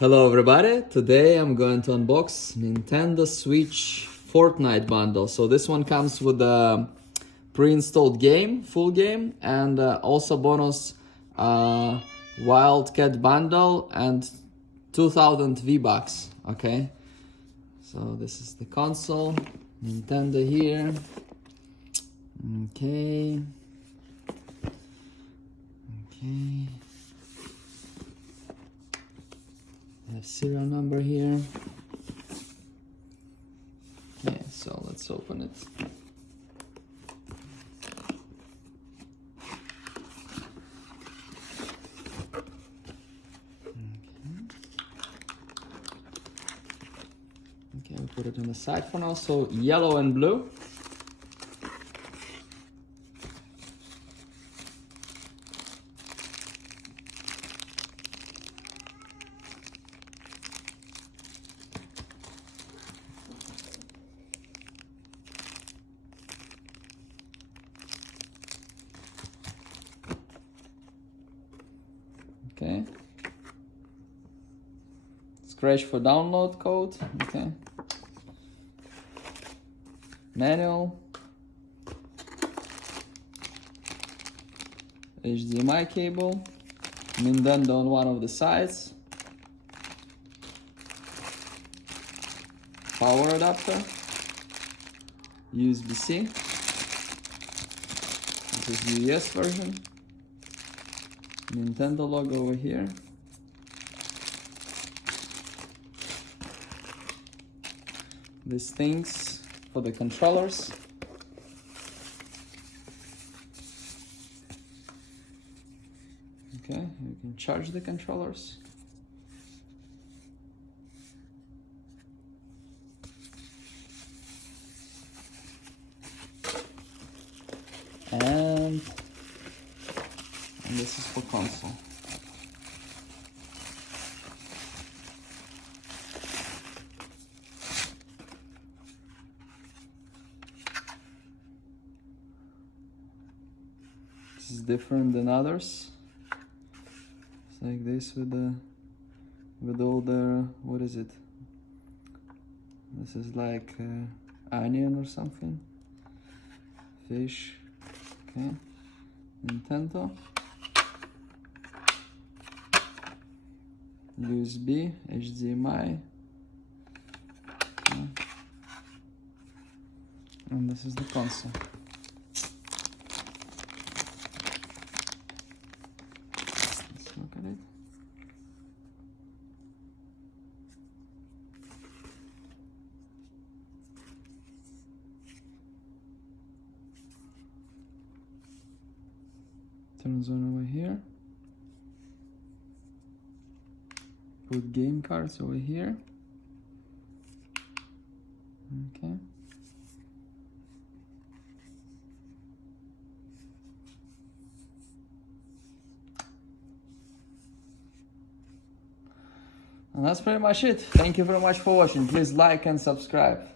Hello everybody, today I'm going to unbox Nintendo Switch Fortnite bundle. So this one comes with a pre-installed game, full game, and also bonus wildcat bundle and 2000 V-Bucks, okay? So this is the console, Nintendo here, okay. I have serial number here. Okay, so let's open it. Okay, we put it on the side for now. So yellow and blue. Okay. Scratch for download code. Okay. Manual. HDMI cable. Nintendo on one of the sides. Power adapter. USB-C. This is the US version. Nintendo logo over here. These things for the controllers. Okay, you can charge the controllers. And this is for console. This is different than others. It's like this with all the, what is it? This is like onion or something. Fish. Okay. Nintendo. USB, HDMI, okay. And this is the console. Let's look at it. Turns on over here. Put game cards over here. Okay. And that's pretty much it. Thank you very much for watching. Please like and subscribe.